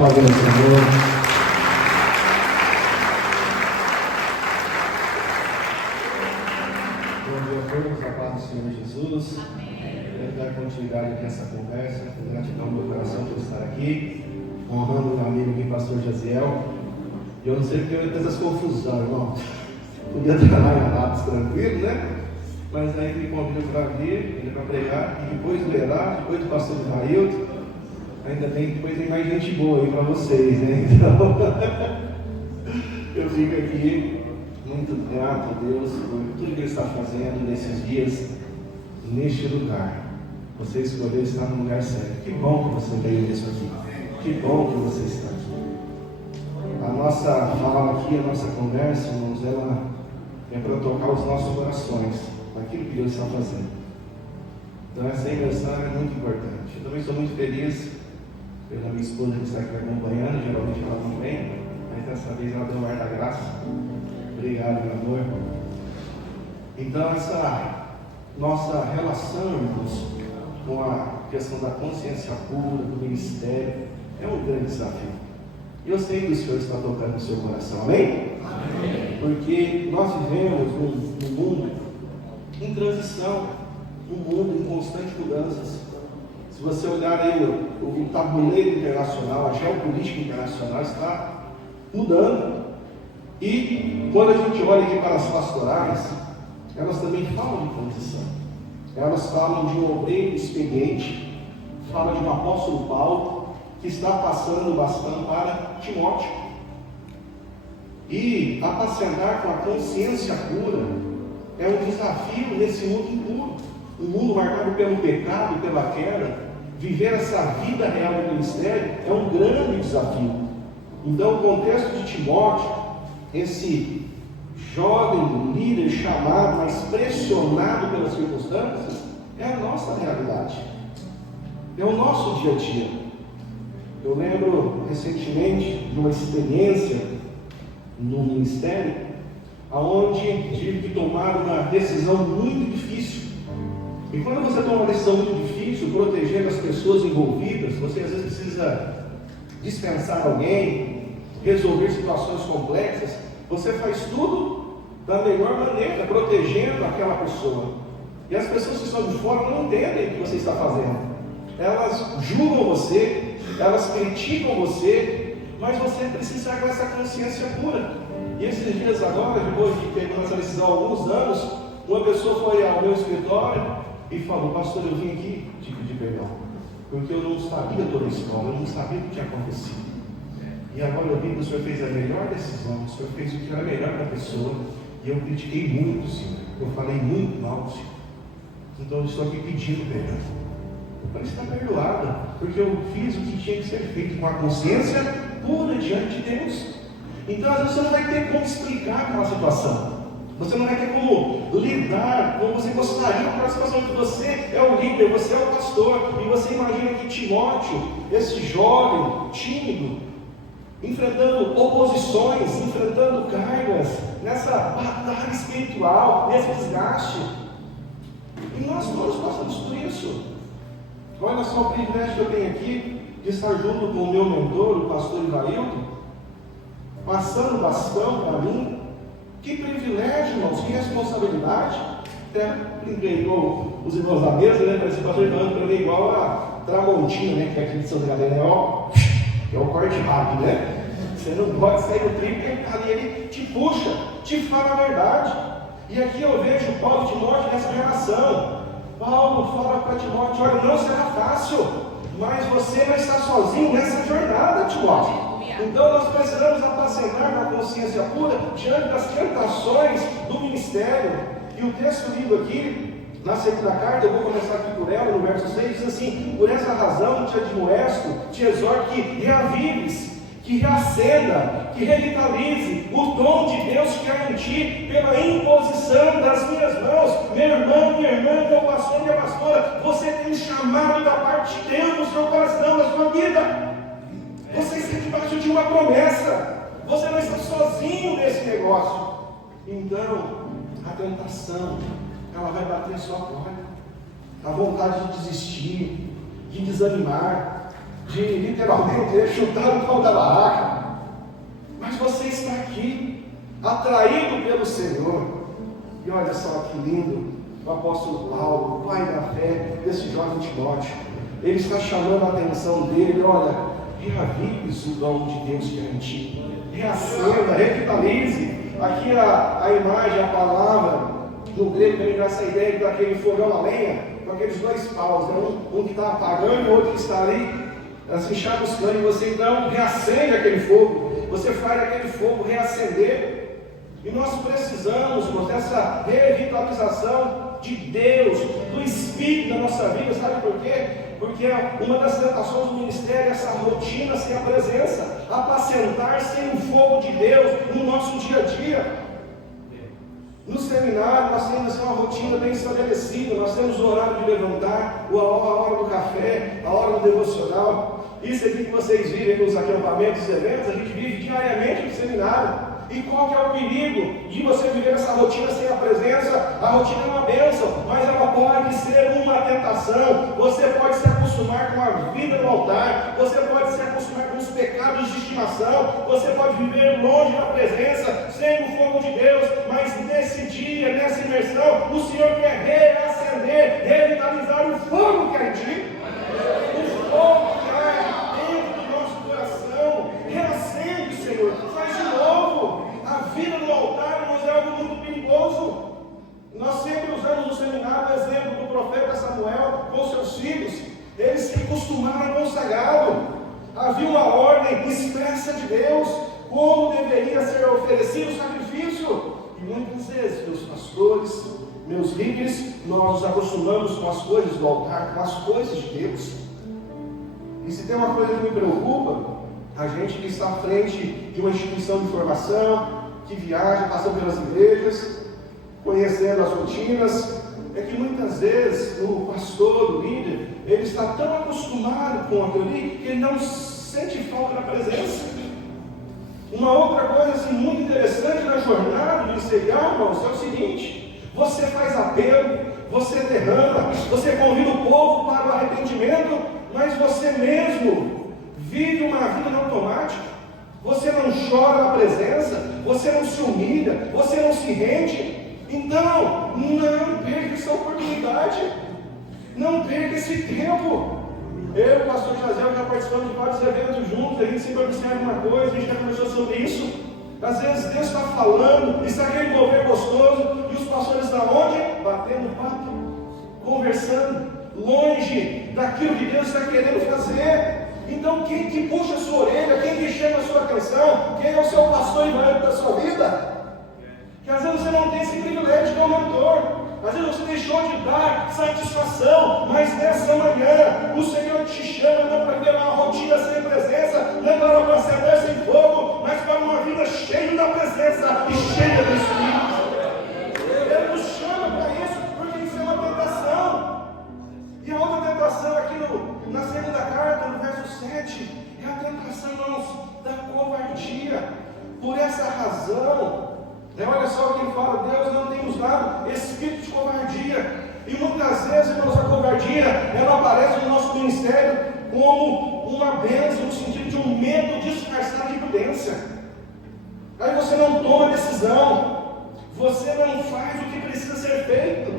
aplaudendo o Senhor. Bom dia a todos, a paz do Senhor Jesus. Quero dar continuidade aqui a essa conversa, com gratidão no meu coração por estar aqui, honrando o meu amigo aqui, pastor Jaziel. E eu não sei porque eu tenho essas confusões, irmão. Podia estar lá em Anápolis tranquilo, né? Mas aí me convidou para vir, ele para pregar, e depois do Herá, depois do pastor Israel, ainda tem mais gente boa aí para vocês, né? Então, eu fico aqui muito grato a Deus por tudo que Ele está fazendo nesses dias, neste lugar. Você escolheu estar no lugar certo. Que bom que você veio nisso aqui. Que bom que você está aqui. A nossa fala aqui, a nossa conversa, irmãos, ela é para tocar os nossos corações, naquilo que Deus está fazendo. Então essa imersão é muito importante. Eu também sou muito feliz pela minha esposa que está aqui me acompanhando. Geralmente ela não vem, mas dessa vez ela deu o ar da graça. Obrigado, meu amor. Então essa nossa relação, irmãos, com a questão da consciência pura, do ministério, é um grande desafio. Eu sei que o Senhor está tocando no seu coração, amém? Amém. Porque nós vivemos num mundo em transição, um mundo em constantes mudanças. Se você olhar aí o tabuleiro internacional, a geopolítica internacional está mudando. E quando a gente olha aqui para as pastorais, elas também falam de transição. Elas falam de um obreiro experiente, falam de um apóstolo Paulo, que está passando o bastão para Timóteo. E apacentar com a consciência pura é um desafio nesse mundo impuro, um mundo marcado pelo pecado, pela queda. Viver essa vida real do ministério é um grande desafio. Então, o contexto de Timóteo, esse jovem líder chamado, mas pressionado pelas circunstâncias, é a nossa realidade, é o nosso dia a dia. Eu lembro recentemente de uma experiência no ministério, onde tive que tomar uma decisão muito difícil. E quando você toma uma decisão muito difícil, protegendo as pessoas envolvidas, você às vezes precisa dispensar alguém, resolver situações complexas, você faz tudo da melhor maneira, protegendo aquela pessoa. E as pessoas que estão de fora não entendem o que você está fazendo. Elas julgam você, elas criticam você, mas você precisa estar com essa consciência pura. E esses dias agora, depois de ter essa decisão há alguns anos, uma pessoa foi ao meu escritório e falou: pastor, eu vim aqui te pedir perdão, porque eu não sabia toda a história, eu não sabia o que tinha acontecido. E agora eu vi que o senhor fez a melhor decisão, o senhor fez o que era melhor para a pessoa, e eu critiquei muito o senhor, eu falei muito mal do senhor. Então eu estou aqui pedindo perdão. Eu falei: está perdoada, porque eu fiz o que tinha que ser feito com a consciência pura diante de Deus. Então às vezes você não vai ter como explicar aquela situação, você não vai ter como lidar como você gostaria com a situação que você é o líder, você é o pastor, e você imagina que Timóteo, esse jovem, tímido, enfrentando oposições, enfrentando cargas, nessa batalha espiritual, nesse desgaste. E nós todos passamos por isso. Olha só o privilégio que eu tenho aqui de estar junto com o meu mentor, o pastor Ivaildo, passando o bastão para mim. Que privilégio, irmãos, que responsabilidade. Até brinquei com os irmãos da mesa, né? Parece que o pastor Ivaildo para mim é igual a Tramontina, né? Que é aqui de Santa Catarina, é o corte rápido, né? Você não pode sair do trilho, porque ali ele te puxa, te fala a verdade. E aqui eu vejo Paulo e Timóteo nessa relação. Paulo fala para Timóteo: olha, não será fácil, mas você não está sozinho nessa jornada, Timóteo. Então nós precisamos apacentar com a consciência pura diante das tentações do ministério. E o texto lido aqui, na segunda carta, eu vou começar aqui por ela, no verso 6, diz assim: por essa razão te admoesto, te exorto que reavives, que reacenda, que revitalize o dom de Deus que há em ti, pela imposição das minhas mãos. Meu irmão, minha irmã, meu pastor, minha pastora, você tem um chamado da parte de Deus no seu coração, na sua vida. Você está debaixo de uma promessa, você não está sozinho nesse negócio. Então, a tentação, ela vai bater a sua porta, a vontade de desistir, de desanimar, de literalmente chutar o pau da barraca. Mas você está aqui, atraído pelo Senhor. E olha só que lindo, o apóstolo Paulo, o pai da fé desse jovem Timóteo, ele está chamando a atenção dele: olha, reavives o dom de Deus que é em ti, reacenda, revitalize. Aqui a imagem, a palavra no grego também dá essa ideia daquele fogão a lenha, com aqueles dois paus, né? um que está apagando e o outro que está ali assim chamuscando, e você então reacende aquele fogo, você faz aquele fogo reacender. E nós precisamos dessa revitalização de Deus, do Espírito na nossa vida. Sabe por quê? Porque uma das tentações do ministério é essa rotina sem a presença, apacentar sem o fogo de Deus no nosso dia a dia. No seminário nós temos uma rotina bem estabelecida, nós temos o horário de levantar, a hora do café, a hora do devocional. Isso aqui que vocês vivem nos acampamentos e eventos, a gente vive diariamente no seminário. E qual que é o perigo de você viver essa rotina sem a presença? A rotina é uma bênção, mas ela pode ser uma tentação. Você pode se acostumar com a vida no altar, você pode se acostumar com os pecados de estimação, você pode viver longe da presença, sem o fogo de Deus. Mas nesse dia, nessa imersão, o Senhor quer reacender, revitalizar o fogo que há em ti. O fogo que há dentro do nosso coração. Reacende, Senhor, faz de novo. A vida no altar nos é algo muito perigoso. Nós sempre usamos no seminário o exemplo do profeta Samuel com seus filhos. Eles se acostumaram com o sagrado. Havia uma ordem expressa de Deus, como deveria ser oferecido o sacrifício. E muitas vezes, meus pastores, meus líderes, nós nos acostumamos com as coisas do altar, com as coisas de Deus. E se tem uma coisa que me preocupa, a gente que está à frente de uma instituição de formação, que viaja, passou pelas igrejas, conhecendo as rotinas, é que muitas vezes o pastor, o líder, ele está tão acostumado com aquilo ali que ele não sente falta da presença. Uma outra coisa assim, muito interessante na jornada ministerial, irmãos, é o seguinte: você faz apelo, você derrama, você convida o povo para o arrependimento, mas você mesmo vive uma vida no automático. Você não chora na presença, você não se humilha, você não se rende. Então, não perca essa oportunidade, não perca esse tempo. Eu e o pastor Jaziel já participamos de vários eventos juntos, a gente sempre observa uma coisa, a gente já conversou sobre isso. Às vezes Deus está falando, está aquele mover gostoso, e os pastores estão onde? Batendo papo, conversando, longe daquilo que Deus está querendo fazer. Então quem que puxa a sua orelha, quem que chama a sua atenção, quem é o seu pastor e marido da sua vida? Que às vezes você não tem esse privilégio de um mentor, às vezes você deixou de dar satisfação, mas nessa manhã o Senhor te chama não para viver uma rotina sem presença, não para acender sem fogo, mas para uma vida cheia da presença e cheia do Espírito. Ele nos chama para isso, porque isso é uma tentação. E a outra tentação aqui na segunda carta, no verso 7, é a tentação, irmãos, da covardia. Por essa razão, olha só o que ele fala: Deus não tem nos dado espírito de covardia. E muitas vezes, irmãos, a covardia, ela aparece no nosso ministério como uma bênção, no sentido de um medo disfarçado de prudência. Aí você não toma decisão, você não faz o que precisa ser feito,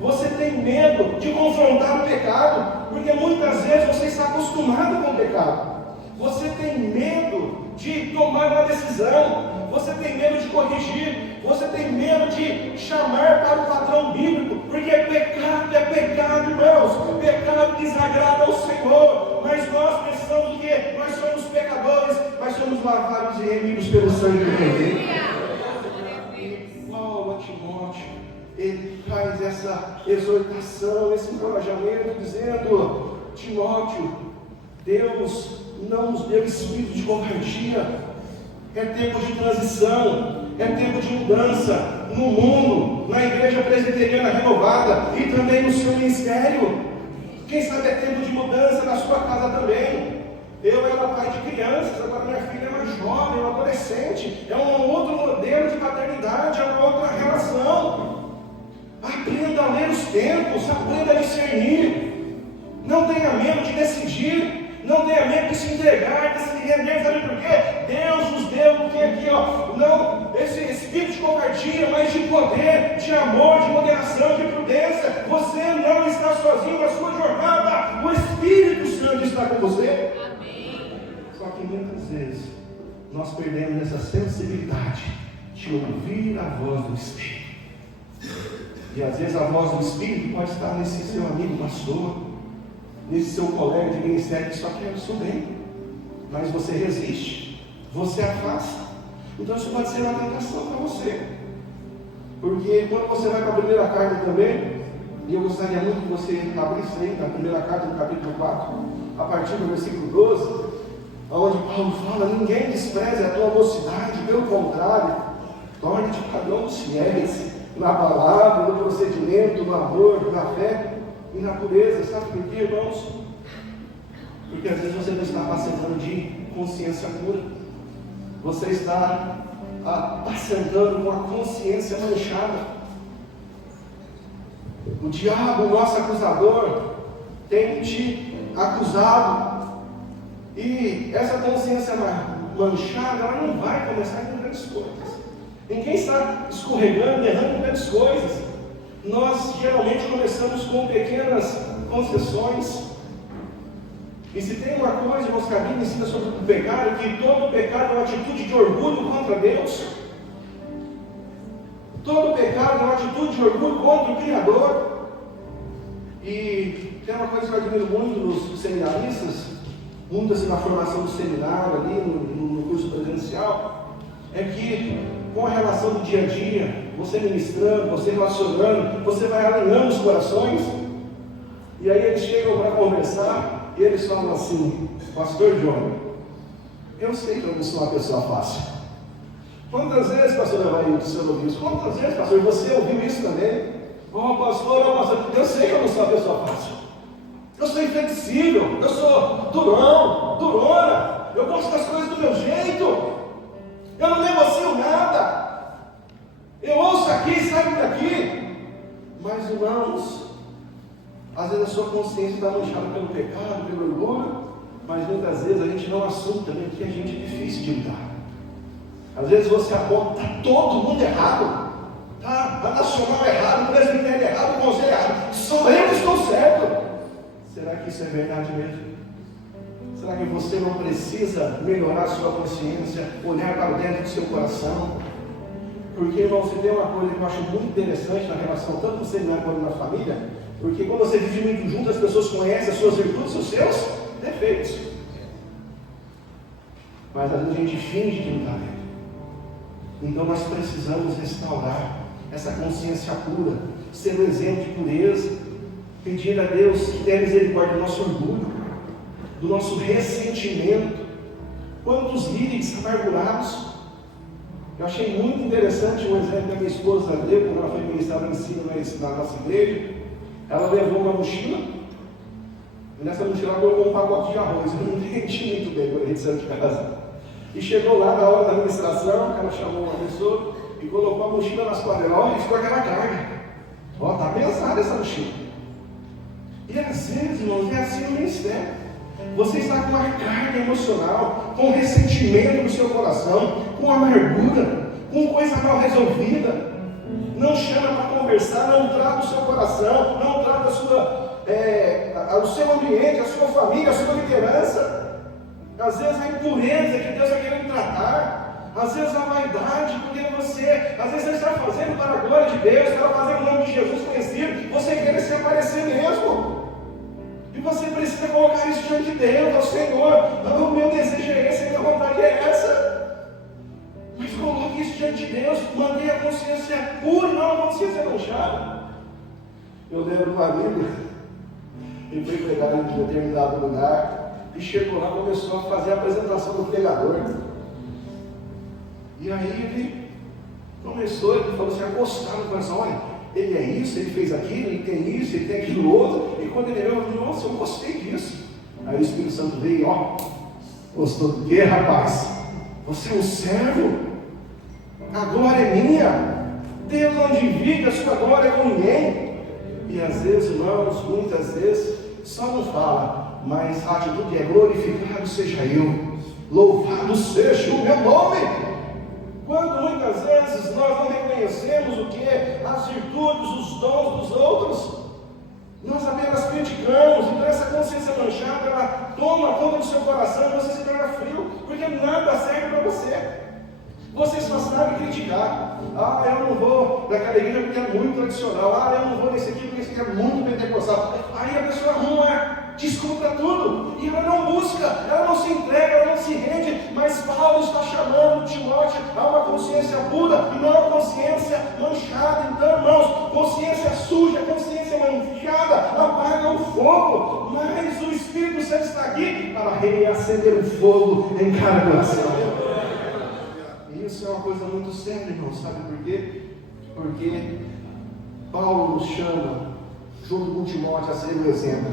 você tem medo de confrontar o pecado, porque muitas vezes você está acostumado com o pecado. Você tem medo de tomar uma decisão, você tem medo de corrigir, você tem medo de chamar para o padrão bíblico, porque é pecado, irmãos, pecado desagrada ao Senhor. Mas nós pensamos que nós somos pecadores, mas somos lavados e remidos pelo sangue do Cordeiro. Paulo a Timóteo, ele faz essa exortação, esse encorajamento, dizendo: Timóteo, Deus não nos deu espírito de covardia. É tempo de transição, é tempo de mudança no mundo, na igreja presbiteriana renovada e também no seu ministério. Quem sabe é tempo de mudança na sua casa também. Eu era pai de crianças, agora minha filha é uma jovem, uma adolescente, é um outro modelo de paternidade, é uma outra relação. Aprenda a ler os tempos, aprenda a discernir. Não tenha medo de decidir, não tenha medo entregar, de se render, sabe por quê? Deus nos deu o que aqui, ó, não esse espírito de covardia, mas de poder, de amor, de moderação, de prudência. Você não está sozinho na sua jornada, o Espírito Santo está com você. Amém. Só que muitas vezes nós perdemos essa sensibilidade de ouvir a voz do Espírito. E às vezes a voz do Espírito pode estar nesse seu amigo pastor, nesse seu colega de ministério que só quer o seu bem, mas você resiste, você afasta. Então isso pode ser uma tentação para você, porque quando você vai para a primeira carta também, e eu gostaria muito que você abrisse aí na primeira carta do capítulo 4, a partir do versículo 12, onde Paulo fala: ninguém despreze a tua mocidade, pelo contrário, torne-te padrão dos fiéis, na palavra, no procedimento, no amor, na fé e na pureza. Sabe por quê, irmãos? Porque às vezes você não está apacentando de consciência pura, você está apacentando com a consciência manchada. O diabo, o nosso acusador, tem te acusado, e essa consciência manchada, ela não vai começar com grandes coisas. Ninguém está escorregando, errando grandes coisas. Nós geralmente começamos com pequenas concessões. E se tem uma coisa, irmãos, que a Bíblia ensina sobre o pecado, que todo pecado é uma atitude de orgulho contra Deus. Todo pecado é uma atitude de orgulho contra o Criador. E tem uma coisa que eu admiro muito nos seminaristas, muito assim na formação do seminário, ali no curso presencial, é que com a relação do dia a dia, você ministrando, você relacionando, você vai alinhando os corações, e aí eles chegam para conversar, e eles falam assim: pastor João, eu sei que eu não sou uma pessoa fácil. Quantas vezes, pastor Evair, o senhor ouviu isso? Quantas vezes, pastor, você ouviu isso também? Pastor, eu sei que eu não sou uma pessoa fácil. Eu sou inflexível, eu sou durão, durona, eu gosto das coisas do meu jeito. Eu não negocio nada. Eu ouço aqui e saio daqui. Mas, irmãos, às vezes a sua consciência está manchada pelo pecado, pelo orgulho, mas muitas vezes a gente não assume também que a gente é difícil de lidar. Às vezes você aponta, está todo mundo errado. Está a nacional errado, o presbitério errado, o conselho errado. Só eu que estou certo. Será que isso é verdade mesmo? Será que você não precisa melhorar a sua consciência, olhar para dentro do seu coração? Porque, irmão, se tem uma coisa que eu acho muito interessante na relação, tanto no seminário quanto na família, porque quando você vive muito junto, as pessoas conhecem as suas virtudes e os seus defeitos. Mas às vezes a gente finge que não está vendo. Então nós precisamos restaurar essa consciência pura, ser um exemplo de pureza, pedir a Deus que tenha misericórdia do nosso orgulho, do nosso ressentimento. Quantos líderes amargurados. Eu achei muito interessante um exemplo que a minha esposa deu quando ela foi ministrar no ensino na nossa igreja. Ela levou uma mochila, e nessa mochila ela colocou um pacote de arroz. Eu não entendi muito bem quando a gente saiu de casa. E chegou lá na hora da administração, ela chamou uma pessoa e colocou a mochila nas costas dela, e ficou aquela carga. Está pesada essa mochila. E às vezes, irmãos, é assim no ministério. Você está com uma carga emocional, com ressentimento no seu coração, com amargura, com coisa mal resolvida. Não chama para conversar, não trata o seu coração, não trata o seu ambiente, a sua família, a sua liderança. Às vezes a impureza que Deus está querendo tratar, às vezes a vaidade, porque às vezes você está fazendo para a glória de Deus, está fazendo o nome de Jesus conhecido, você quer se aparecer mesmo. E você precisa colocar isso diante de Deus, ao Senhor. O meu desejo é esse, a minha vontade é essa. Mas coloque isso diante de Deus, mantenha a consciência pura e não a consciência manchada. Eu lembro de um amigo, ele foi pregar em um determinado lugar, e chegou lá e começou a fazer a apresentação do pregador. E aí ele falou assim, gostaram, começou, olha, ele é isso, ele fez aquilo, ele tem isso, ele tem aquilo outro. E quando ele viu, nossa, eu gostei disso. Aí o Espírito Santo veio, gostou do quê, rapaz? Você é um servo? A glória é minha. Deus não divide a sua glória com ninguém. E às vezes, irmãos, muitas vezes, só não fala, mas a atitude é: glorificado seja eu, louvado seja o meu nome. Quando muitas vezes nós não reconhecemos o que? As virtudes, os dons dos outros, nós apenas criticamos. Então essa consciência manchada, ela toma conta do seu coração e você se torna frio, porque nada serve para você. Você só sabe criticar. Ah, eu não vou naquela igreja porque é muito tradicional. Ah, eu não vou nesse aqui porque esse aqui é muito pentecostal. Aí a pessoa arruma desculpa tudo, e ela não busca, ela não se entrega, ela não se rende. Mas Paulo está chamando Timóteo a uma consciência pura e não uma consciência manchada. Então, irmãos, consciência suja, consciência manchada apaga o fogo, mas o Espírito Santo está aqui para reacender o fogo em cada coração. Isso é uma coisa muito séria, irmão. Sabe por quê? Porque Paulo nos chama, junto com Timóteo, a ser um exemplo.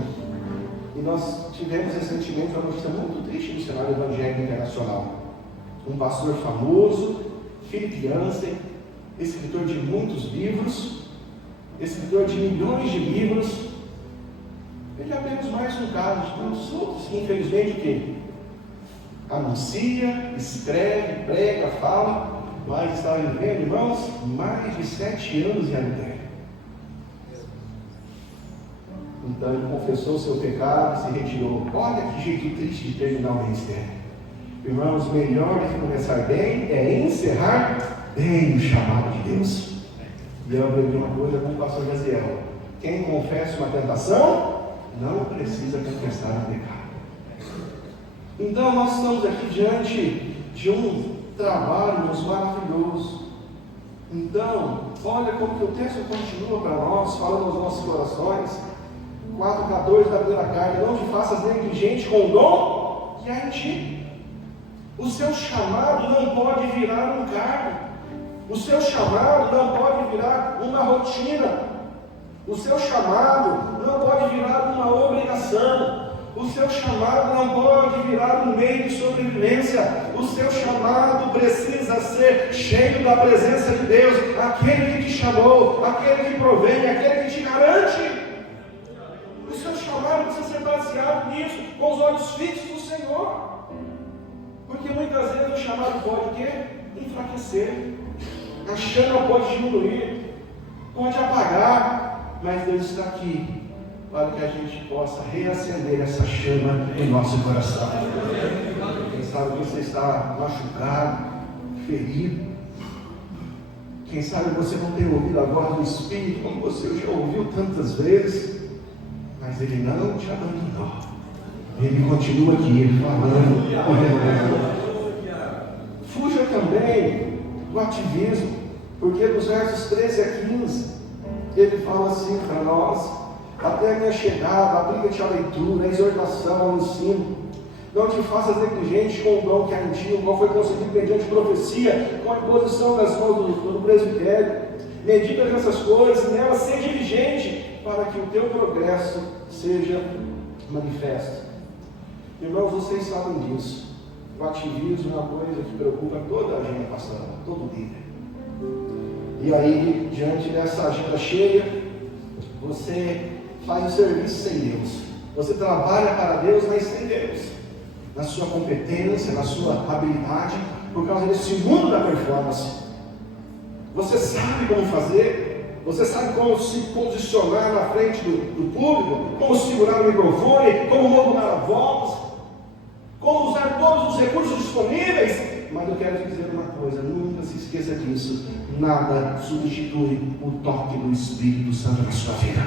E nós tivemos recentemente uma notícia muito triste no cenário evangélico internacional. Um pastor famoso, Philip Yancey, escritor de muitos livros, escritor de milhões de livros. Ele é apenas mais um caso de tantos outros que, infelizmente, o quê? Anuncia, escreve, prega, fala, mas está vivendo, irmãos, mais de 7 anos em adultério. Então ele confessou seu pecado, se retirou. Olha que jeito triste de terminar o ministério. Irmãos, melhor do que começar bem é encerrar bem o chamado de Deus. E eu aprendi uma coisa com o pastor Jaziel: quem confessa uma tentação não precisa confessar um pecado. Então nós estamos aqui diante de um trabalho maravilhoso. Então, olha como que o texto continua para nós, falando aos nossos corações. 4,14 da primeira carta: não te faças negligente com o dom que há em ti. O seu chamado não pode virar um cargo. O seu chamado não pode virar uma rotina. O seu chamado não pode virar uma obrigação. O seu chamado não pode virar um meio de sobrevivência. O seu chamado precisa ser cheio da presença de Deus. Aquele que te chamou, aquele que provém, aquele que te garante. O seu chamado precisa ser baseado nisso, com os olhos fixos no Senhor. Porque muitas vezes o chamado pode o quê? Enfraquecer. A chama pode diminuir, pode apagar, mas Deus está aqui para que a gente possa reacender essa chama em nosso coração. Quem sabe você está machucado, ferido. Quem sabe você não tem ouvido a voz do Espírito como você já ouviu tantas vezes, mas Ele não te abandonou. Ele continua aqui falando. Fuja também do ativismo, porque dos versos 13 a 15 ele fala assim para nós: até a minha chegada, aplica-te à leitura, à exortação, ao ensino. Não te faças negligente com o dom que há em ti, o qual foi concedido mediante profecia, com a imposição das mãos do presbitério. Medita nessas coisas, e nelas seja diligente, para que o teu progresso seja manifesto. Irmãos, vocês sabem disso. O ativismo é uma coisa que preocupa toda a gente, pastor, todo dia. E aí, diante dessa agenda cheia, você faz o serviço sem Deus. Você trabalha para Deus, mas sem Deus. Na sua competência, na sua habilidade, por causa desse mundo da performance. Você sabe como fazer, você sabe como se posicionar na frente do público, como segurar o microfone, como modular a voz, como usar todos os recursos disponíveis. Mas eu quero te dizer uma coisa: nunca se esqueça disso. Nada substitui o toque do Espírito Santo na sua vida.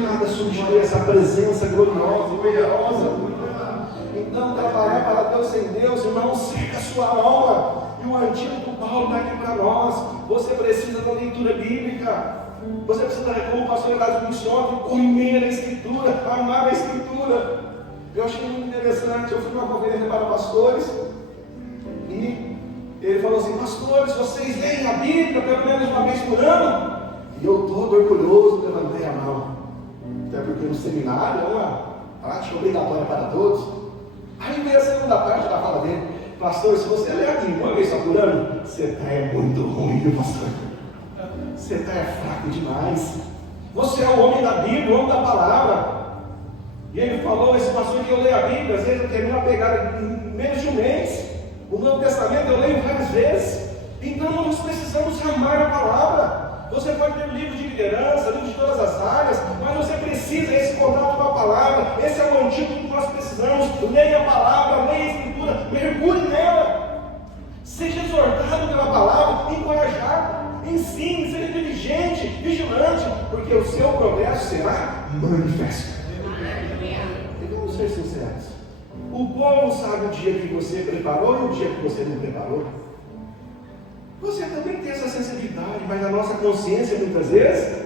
Nada substitui essa presença gloriosa e poderosa. Então, trabalhar para Deus sem Deus, irmão, seca a sua alma. E o antídoto Paulo está aqui para nós. Você precisa da leitura bíblica. Você precisa, como o pastor Erasmo disse ontem, comer a Escritura, amar a Escritura. Eu achei muito interessante. Eu fui numa conferência para pastores e ele falou assim: pastores, vocês leem a Bíblia pelo menos uma vez por ano? E eu todo orgulhoso levantei a mão, até porque no seminário é uma prática obrigatória para todos. Aí veio a segunda parte da fala dele: pastor, se você ler aqui uma vez só por ano, você está muito ruim, viu, pastor? Você está fraco demais. Você é o homem da Bíblia, o homem da palavra. E ele falou, esse pastor que eu leio a Bíblia, às vezes eu termino a pegar em menos de um mês. O Novo Testamento eu leio várias vezes. Então nós precisamos amar a palavra. Você pode ler livro de liderança, livro de todas as áreas, mas você precisa desse contato com a palavra. Esse é o antídoto que nós precisamos. Leia a palavra, leia a Escritura, mergulhe nela. Seja exortado pela palavra, encorajado, ensine, seja inteligente, vigilante, porque o seu progresso será manifesto. E vamos ser sinceros. O povo sabe o dia que você preparou e o dia que você não preparou. Você também tem essa sensibilidade, mas a nossa consciência muitas vezes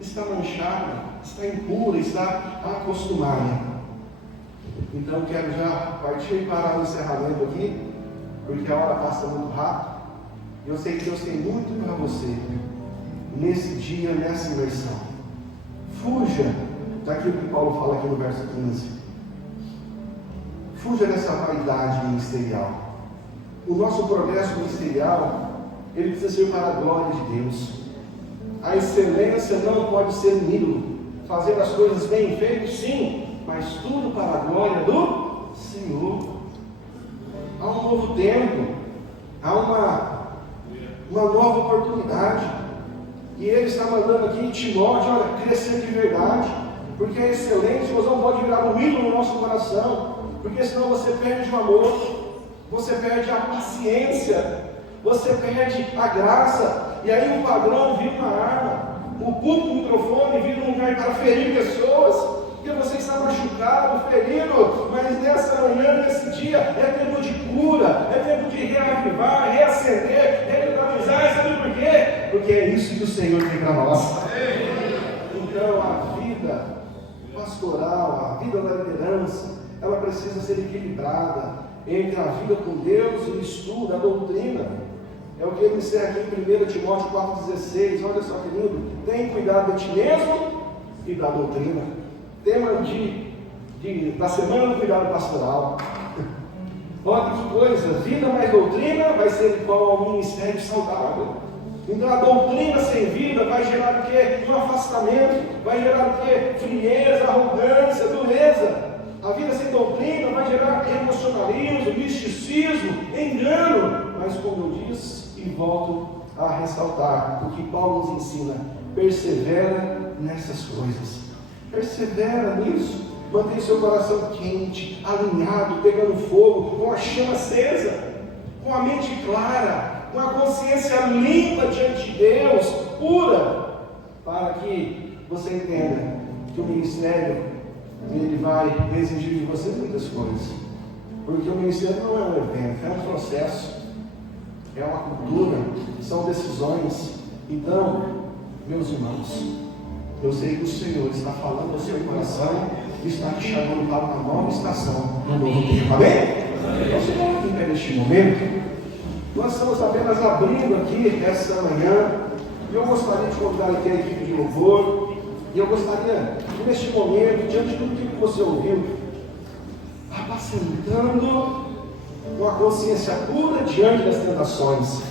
está manchada, está impura, está acostumada. Então quero já partir para o encerramento aqui, porque a hora passa muito rápido. Eu sei que Deus tem muito para você nesse dia, nessa imersão. Fuja daquilo que Paulo fala aqui no verso 15. Fuja dessa vaidade ministerial. O nosso progresso ministerial, ele precisa ser para a glória de Deus. A excelência não pode ser um ídolo. Fazer as coisas bem feitas, sim, mas tudo para a glória do Senhor. Há um novo tempo, há uma nova oportunidade. E ele está mandando aqui em Timóteo, olha, crescer de verdade, porque a excelência você não pode virar um ídolo no nosso coração, porque senão você perde o amor, você perde a paciência, você perde a graça, e aí o padrão vira uma arma, o púlpito, o microfone vira um lugar para ferir pessoas, porque você está machucado, ferido, mas nessa manhã, nesse dia, é tempo de cura, é tempo de reavivar, reacender, revitalizar, sabe por quê? Porque é isso que o Senhor tem para nós. Então a vida pastoral, a vida da liderança, ela precisa ser equilibrada entre a vida com Deus e o estudo, a doutrina. É o que ele diz aqui em 1 Timóteo 4,16, olha só que lindo. Tem cuidado de ti mesmo e da doutrina. Tema da semana, cuidado pastoral. Olha que coisa, vida mais doutrina vai ser igual ao ministério saudável. Então a doutrina sem vida vai gerar o quê? Um afastamento, vai gerar o quê? Frieza, arrogância, dureza. A vida sem doutrina vai gerar emocionalismo, misticismo, engano. Mas como eu disse e volto a ressaltar, o que Paulo nos ensina, persevera nessas coisas. Persevera nisso. Mantenha seu coração quente, alinhado, pegando fogo, com a chama acesa, com a mente clara, com a consciência limpa diante de Deus, pura, para que você entenda que o ministério ele vai exigir de você muitas coisas, porque o ministério não é um evento, é um processo, é uma cultura, são decisões. Então, meus irmãos, eu sei que o Senhor está falando ao seu coração, está te chamando para uma nova estação, um novo tempo, amém? Então, se não fica neste momento, nós estamos apenas abrindo aqui essa manhã, e eu gostaria de convidar aqui a equipe de louvor, e eu gostaria, neste momento, diante de tudo que você ouviu, apacentando com a consciência pura diante das tentações,